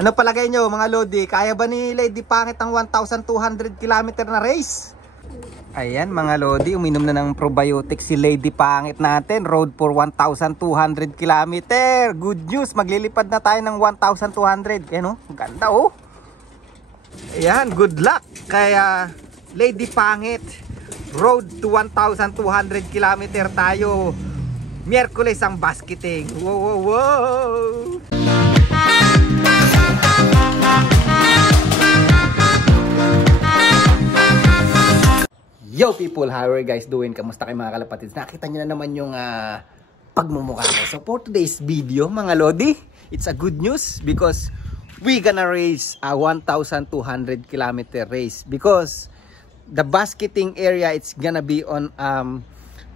Ano palagay nyo mga Lodi? Kaya ba ni Lady Pangit ang 1,200 km na race? Ayan mga Lodi, uminom na ng probiotics si Lady Pangit natin. Road for 1,200 km. Good news, maglilipad na tayo ng 1,200. Ayan o, ganda o. Ayan, good luck kaya Lady Pangit. Road to 1,200 km tayo. Miyerkules ang basketing. Wow, wow, wow. Yo people, how are you guys doing? Kamusta kayo mga kalapatids? Nakita nyo na naman yung pagmumukha ko. So for today's video mga Lodi, it's a good news because we gonna race a 1,200 km race. Because the basketing area, it's gonna be on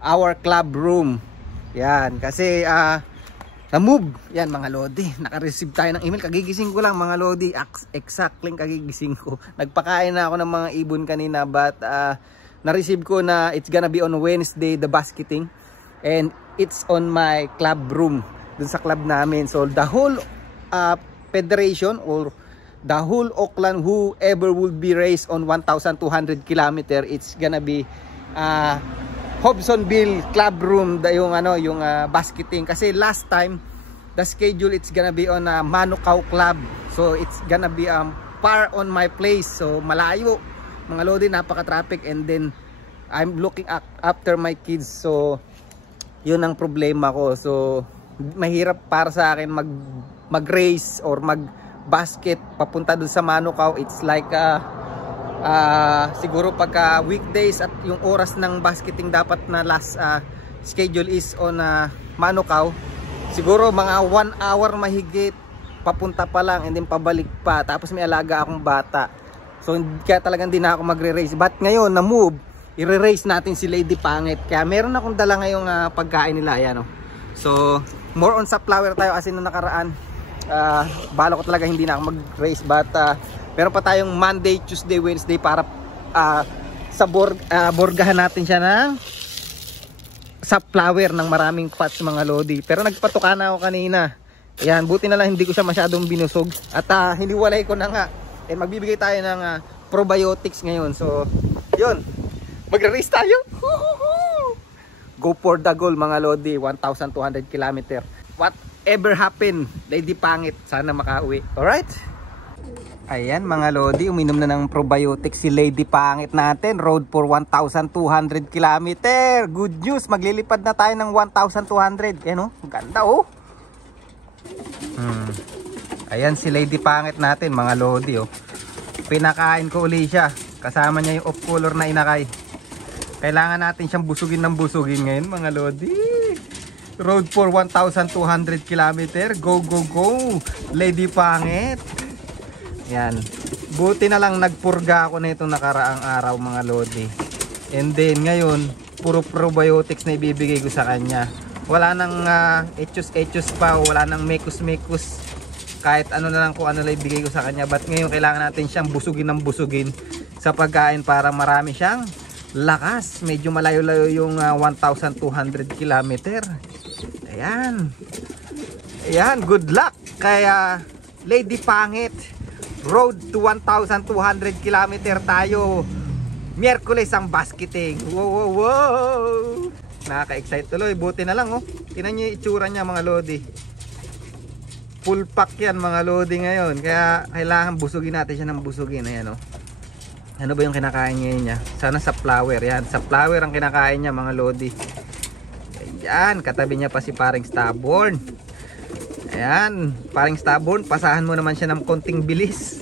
our club room. Yan, kasi na-move. Yan mga Lodi, naka-receive tayo ng email. Kagigising ko lang mga Lodi, exactly kagigising ko. Nagpakain na ako ng mga ibon kanina, but na-receive ko na it's gonna be on Wednesday, the basketing. And it's on my club room, dun sa club namin. So the whole federation or the whole Auckland, whoever will be raced on 1,200 km, it's gonna be Hobsonville club room, yung basketing. Kasi last time the schedule, it's gonna be on Manukau club. So it's gonna be far on my place, so malayo mga Lodi, napaka-traffic, and then I'm looking after my kids, so yun ang problema ko. So mahirap para sa akin mag-race or mag-basket papunta dun sa Manukau. It's like siguro pagka weekdays at yung oras ng basketing dapat na last schedule is on Manukau, siguro mga 1 hour mahigit papunta pa lang, and then pabalik pa, tapos may alaga akong bata. So kaya talagang di na ako magre-race. But ngayon na-move, i-race natin si Lady Pangit. Kaya meron akong dala ngayong pagkain nila. Ayan, oh. So more on sa flower tayo kasi nung nakaraan. Bala ko talaga hindi na ako mag-race. But meron pa tayong Monday, Tuesday, Wednesday para sa borgahan natin siya ng sa flower ng maraming pots mga Lodi. Pero nagpatuka na ako kanina. Ayan, buti na lang hindi ko siya masyadong binusog. At hiniwalay ko na nga. And magbibigay tayo ng probiotics ngayon. So, yun. Magre-race tayo. Go for the goal mga Lodi. 1,200 km. Whatever happen, Lady Pangit, sana makauwi. Alright? Ayan mga Lodi, uminom na ng probiotics si Lady Pangit natin. Road for 1,200 km. Good news, maglilipad na tayo ng 1,200. Ayan o, ganda o. Ayan si Lady Pangit natin mga Lodi oh. Pinakain ko uli siya. Kasama niya yung off color na inakay. Kailangan natin siyang busugin ng busugin ngayon mga Lodi. Road for 1,200 km. Go go go Lady Pangit. Yan. Buti na lang nagpurga ako na itong nakaraang araw mga Lodi. And then ngayon puro probiotics na ibibigay ko sa kanya. Wala nang etus pa. Wala nang mekus kahit ano na lang kung ano lang ibigay ko sa kanya. But ngayon kailangan natin siyang busugin ng busugin sa pagkain para marami siyang lakas. Medyo malayo-layo yung 1,200 km. Ayan. Ayan, good luck kaya Lady Pangit. Road to 1,200 km tayo. Miyerkules ang basketing. Wow, wow, wow. Nakaka-excite tuloy. Buti na lang oh. Tingnan niyo yung itsura niya mga Lodi. Full pack yan mga Lodi ngayon. Kaya kailangan busugin natin siya ng busugin. Ayan o. Ano ba yung kinakain niya? Sana sa flower. Yan. Sa flower ang kinakain niya mga Lodi. Ayan. Katabi niya pa si paring Stubborn. Ayan. Paring Stubborn. Pasahan mo naman siya ng konting bilis.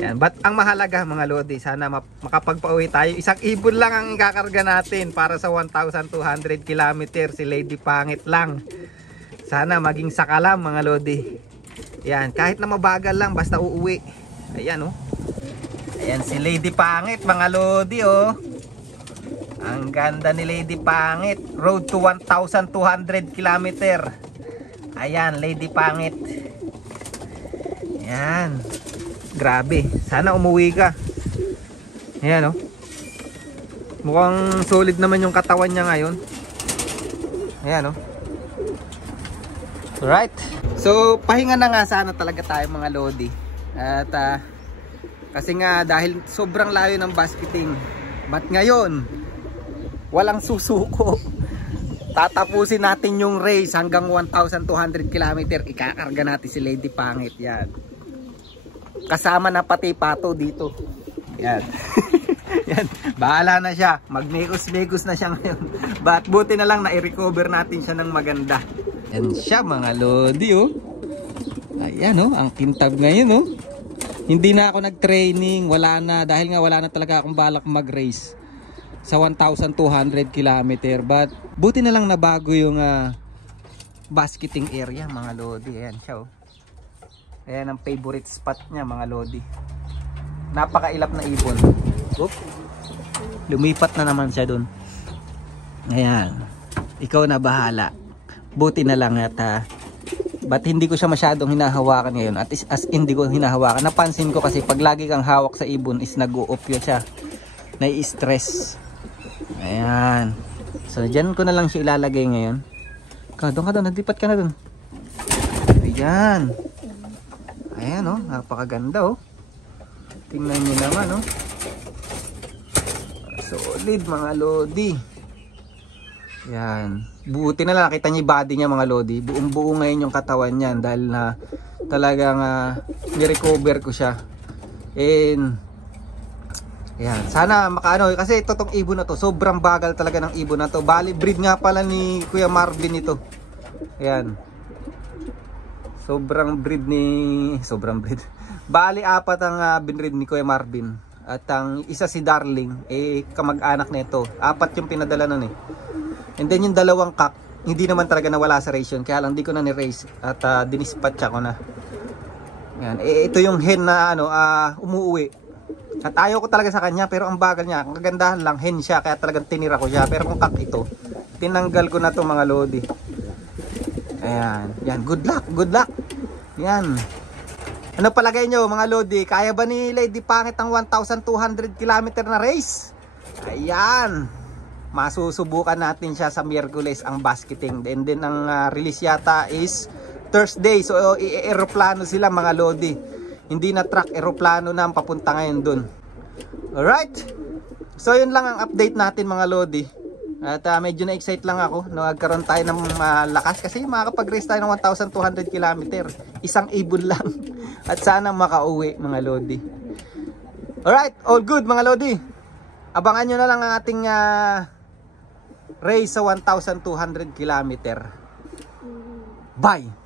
Ayan. But ang mahalaga mga Lodi, sana makapagpauwi tayo. Isang ibon lang ang ikakarga natin para sa 1,200 km. Si Lady Pangit lang. Sana maging sakalam mga Lodi. Yan, kahit na mabagal lang basta uuwi. Ayan oh. Ayan si Lady Pangit mga Lodi oh. Ang ganda ni Lady Pangit. Road to 1,200 km. Ayan Lady Pangit. Ayan. Grabe, sana umuwi ka. Ayan oh. Mukhang solid naman yung katawan niya ngayon. Ayan oh. Alright. So pahinga na nga sana talaga tayo mga Lodi. At kasi nga dahil sobrang layo ng basketing, but ngayon walang susuko. Tatapusin natin yung race hanggang 1,200 km. Ikakarga natin si Lady Pangit. Yan. Kasama na pati Pato dito. Yan. Yan. Bahala na siya. Magmekos-mekos na siya ngayon. But buti na lang na i-recover natin siya ng maganda. Yan siya mga lodi oh. Ayan oh. Ang kintab ngayon oh. Hindi na ako nag-training. Wala na. Dahil nga wala na talaga akong balak mag-race sa 1,200 km. But buti na lang na bago yung basketing area mga lodi. Ayan siya oh. Ayan ang favorite spot niya mga lodi. Napakailap na ibon. Oop. Lumipat na naman siya dun. Ayan. Ikaw na bahala. Buti na lang at ba't hindi ko siya masyadong hinahawakan ngayon. At as hindi ko hinahawakan. Napansin ko kasi pag lagi kang hawak sa ibon is nag-uopyo siya. Nai-stress. Ayan. So dyan ko na lang siya ilalagay ngayon. Doon ka doon. Nagdipat ka na doon. Ayan. Ayan oh. Napakaganda oh. Tingnan nyo naman oh. Solid mga lodi. Yan. Buti na lang nakita niyo yung body niya mga lodi. Buong buo ngayon yung katawan niyan dahil na talagang ni-recover ko siya. And yan. Sana makaano kasi itong ibon na to sobrang bagal talaga ng ibon na to. Bali breed nga pala ni Kuya Marvin ito. Yan. Sobrang breed. Bali apat ang binread ni Kuya Marvin. At ang isa si Darling, kamag-anak nito. Apat yung pinadala nun eh. And then yung dalawang cock, hindi naman talaga nawala sa ration. Kaya lang di ko na ni-race at dinispatch ako na. Yan. Ito yung hen na umuwi. At ayaw ko talaga sa kanya pero ang bagal niya. Ang kagandahan lang, hen siya. Kaya talagang tinira ko siya. Pero kung cock ito, tinanggal ko na to mga lodi. Ayan. Yan. Good luck. Good luck. Yan. Ano palagay nyo mga lodi? Kaya ba ni Lady Pangit ang 1,200 km na race? Ayan. Masusubukan natin siya sa Miyerkules ang basketing. And then ang release yata is Thursday. So aeroplano sila mga lodi. Hindi na truck, aeroplano na ang papunta ngayon dun. Alright. So yun lang ang update natin mga lodi. At medyo na-excite lang ako. Nagkaroon tayo ng lakas kasi makakapag-race tayo ng 1,200 km. Isang ibon lang. At sana makauwi mga lodi. Alright, all good mga lodi. Abangan nyo na lang ang ating race sa 1,200 km. Bye!